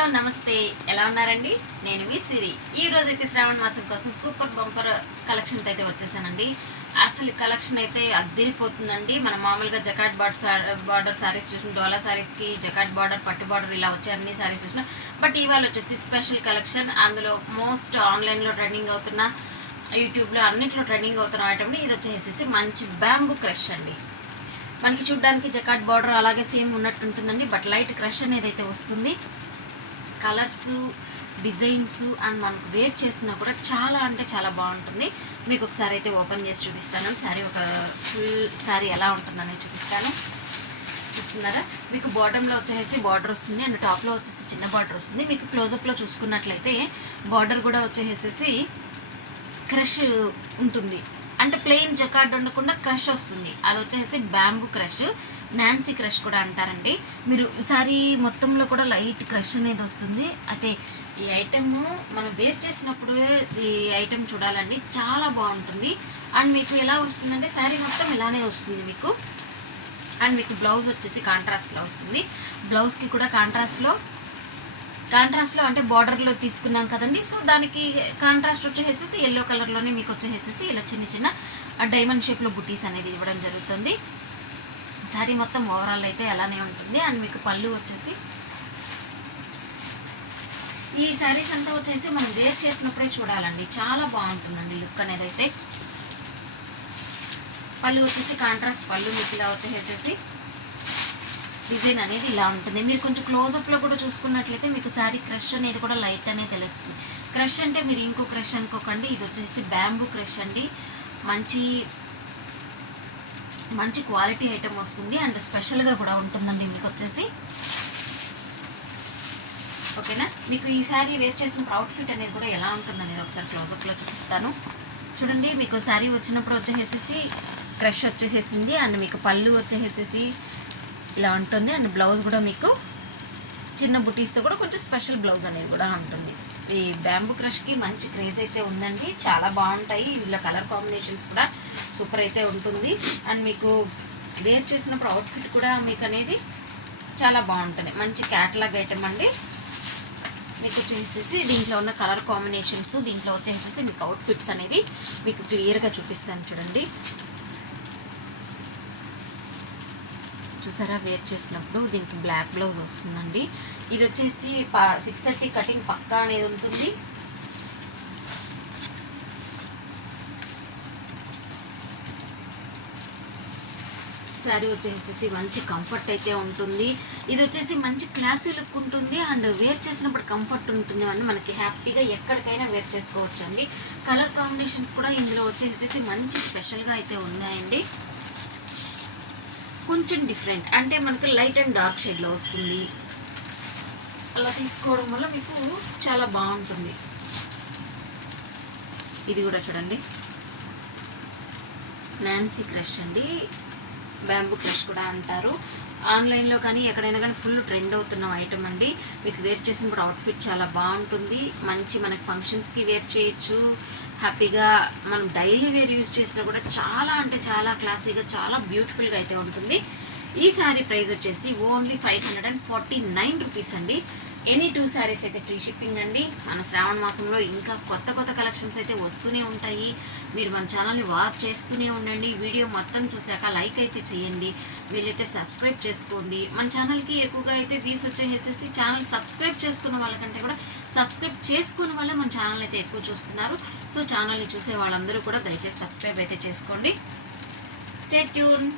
Hello నమస్తే, ఎలా ఉన్నారండి? నేను మీ సిరి. ఈ రోజు అయితే శ్రావణ మాసం కోసం సూపర్ బంపర్ కలెక్షన్ అయితే వచ్చేసానండి. అసలు కలెక్షన్ అయితే అద్దిరిపోతుందండి. మనం మామూలుగా జకాట్ బార్డర్ శారీస్ చూసిన, డోలా శారీస్కి జకాట్ బార్డర్, పట్టు బార్డర్ ఇలా వచ్చే అన్ని శారీస్ చూసినా, బట్ ఇవాళ వచ్చేసి స్పెషల్ కలెక్షన్. అందులో మోస్ట్ ఆన్లైన్లో ట్రెండింగ్ అవుతున్న, యూట్యూబ్లో అన్నింటిలో ట్రెండింగ్ అవుతున్న ఐటమ్. ఇది వచ్చేసి మంచి బ్యాంబూ క్రష్ అండి. మనకి చూడడానికి జకాట్ బార్డర్ అలాగే సేమ్ ఉన్నట్టు ఉంటుందండి, బట్ లైట్ క్రష్ అనేది అయితే వస్తుంది. కలర్స్, డిజైన్స్ అండ్ మనకు వేర్ చేసినా కూడా చాలా అంటే చాలా బాగుంటుంది. మీకు ఒకసారి అయితే ఓపెన్ చేసి చూపిస్తాను. శారీ ఒక ఫుల్ శారీ ఎలా ఉంటుందనేది చూపిస్తాను. చూస్తున్నారా? మీకు బాటంలో వచ్చేసి బార్డర్ వస్తుంది అండ్ టాప్లో వచ్చేసి చిన్న బార్డర్ వస్తుంది. మీకు క్లోజప్లో చూసుకున్నట్లయితే బార్డర్ కూడా వచ్చేసి క్రష్ ఉంటుంది. అంటే ప్లెయిన్ జకార్డ్ ఉండకుండా క్రష్ వస్తుంది. అది వచ్చేసి బ్యాంబూ క్రష్, నాన్సీ క్రష్ కూడా అంటారండి. మీరు ఈసారి మొత్తంలో కూడా లైట్ క్రష్ అనేది వస్తుంది. అయితే ఈ ఐటమ్ మనం వేర్ చేసినప్పుడు ఈ ఐటమ్ చూడాలండి, చాలా బాగుంటుంది. అండ్ మీకు ఎలా వస్తుందంటే శారీ మొత్తం ఇలానే వస్తుంది మీకు. అండ్ మీకు బ్లౌజ్ వచ్చేసి కాంట్రాస్ట్లో వస్తుంది. బ్లౌజ్కి కూడా కాంట్రాస్ట్లో అంటే బార్డర్లో తీసుకున్నాం కదండి. సో దానికి కాంట్రాస్ట్ వచ్చేసేసి ఎల్లో కలర్లోనే మీకు వచ్చేసేసి ఇలా చిన్న చిన్న డైమండ్ షేప్లో బుటీస్ అనేది ఇవ్వడం జరుగుతుంది. శారీ మొత్తం ఓవరాల్ అయితే అలానే ఉంటుంది. అండ్ మీకు పళ్ళు వచ్చేసి, ఈ శారీస్ అంతా వచ్చేసి మనం వేర్ చేసినప్పుడే చూడాలండి, చాలా బాగుంటుందండి లుక్ అనేది అయితే. పళ్ళు వచ్చేసి కాంట్రాస్ట్ పళ్ళు మీకు ఇలా వచ్చేసేసి డిజైన్ అనేది ఇలా ఉంటుంది. మీరు కొంచెం క్లోజప్లో కూడా చూసుకున్నట్లయితే మీకు శారీ క్రష్ అనేది కూడా లైట్ అనేది తెలుస్తుంది. క్రష్ అంటే మీరు ఇంకో క్రష్ అనుకోకండి, ఇది వచ్చేసి బ్యాంబూ క్రష్ అండి. మంచి క్వాలిటీ ఐటమ్ వస్తుంది అండ్ స్పెషల్గా కూడా ఉంటుందండి మీకు వచ్చేసి. ఓకేనా? మీకు ఈ శారీ వేర్ చేసినప్పుడు అవుట్ఫిట్ అనేది కూడా ఎలా ఉంటుందనేది ఒకసారి క్లోజప్లో చూపిస్తాను. చూడండి, మీకు శారీ వచ్చినప్పుడు వచ్చేసేసి క్రష్ వచ్చేసేసింది అండ్ మీకు పళ్ళు వచ్చేసేసి ఇలా ఉంటుంది. అండ్ బ్లౌజ్ కూడా మీకు చిన్న బుటీస్తో కూడా కొంచెం స్పెషల్ బ్లౌజ్ అనేది కూడా ఉంటుంది. ఈ బ్యాంబూ క్రష్కి మంచి క్రేజ్ అయితే ఉందండి, చాలా బాగుంటాయి. ఇందులో కలర్ కాంబినేషన్స్ కూడా సూపర్ అయితే ఉంటుంది. అండ్ మీకు వేర్ చేసినప్పుడు అవుట్ఫిట్ కూడా మీకు అనేది చాలా బాగుంటుంది. మంచి క్యాటలాగ్ ఐటమ్ అండి. మీకు వచ్చేసేసి దీంట్లో ఉన్న కలర్ కాంబినేషన్స్, దీంట్లో వచ్చేసేసి మీకు అవుట్ఫిట్స్ అనేది మీకు క్లియర్గా చూపిస్తాను. చూడండి, చూసారా? వేర్ చేసినప్పుడు దీనికి బ్లాక్ బ్లౌజ్ వస్తుందండి. ఇది వచ్చేసి 630 కటింగ్ పక్కా అనేది ఉంటుంది. శారీ వచ్చేసి మంచి కంఫర్ట్ అయితే ఉంటుంది. ఇది వచ్చేసి మంచి క్లాసీ లుక్ ఉంటుంది అండ్ వేర్ చేసినప్పుడు కంఫర్ట్ ఉంటుంది అని మనకి హ్యాపీగా ఎక్కడికైనా వేర్ చేసుకోవచ్చు అండి. కలర్ కాంబినేషన్స్ కూడా ఇందులో వచ్చేసి మంచి స్పెషల్గా అయితే ఉన్నాయండి. కొంచెం డిఫరెంట్ అంటే మనకు లైట్ అండ్ డార్క్ షేడ్లో వస్తుంది. అలా తీసుకోవడం వల్ల మీకు చాలా బాగుంటుంది. ఇది కూడా చూడండి, నాన్సీ క్రష్ అండి, బ్యాంబూ క్రష్ కూడా అంటారు. ఆన్లైన్లో కానీ ఎక్కడైనా కానీ ఫుల్ ట్రెండ్ అవుతున్న ఐటమ్ అండి. మీకు వేర్ చేసినప్పుడు అవుట్ఫిట్ చాలా బాగుంటుంది. మంచి మనకి ఫంక్షన్స్కి వేర్ చేయొచ్చు. హ్యాపీగా మనం డైలీ వేర్ యూజ్ చేసినా కూడా చాలా అంటే చాలా క్లాసీగా, చాలా బ్యూటిఫుల్గా అయితే ఉంటుంది. ఈ శారీ ప్రైస్ వచ్చేసి ఓన్లీ 549 రూపీస్ అండి. ఎనీ 2 శారీస్ అయితే ఫ్రీ షిప్పింగ్ అండి. మన శ్రావణ మాసంలో ఇంకా కొత్త కలెక్షన్స్ అయితే వస్తూనే ఉంటాయి. మీరు మన ఛానల్ని వాచ్ చేస్తూనే ఉండండి. వీడియో మొత్తం చూశాక లైక్ అయితే చేయండి. వీళ్ళైతే సబ్స్క్రైబ్ చేసుకోండి. మన ఛానల్కి ఎక్కువగా అయితే వ్యూస్ వచ్చేసేసి ఛానల్ సబ్స్క్రైబ్ చేసుకున్న వాళ్ళకంటే కూడా సబ్స్క్రైబ్ చేసుకున్న వాళ్ళే మన ఛానల్ అయితే ఎక్కువ చూస్తున్నారు. సో ఛానల్ని చూసే వాళ్ళందరూ కూడా దయచేసి సబ్స్క్రైబ్ అయితే చేసుకోండి. Stay tune.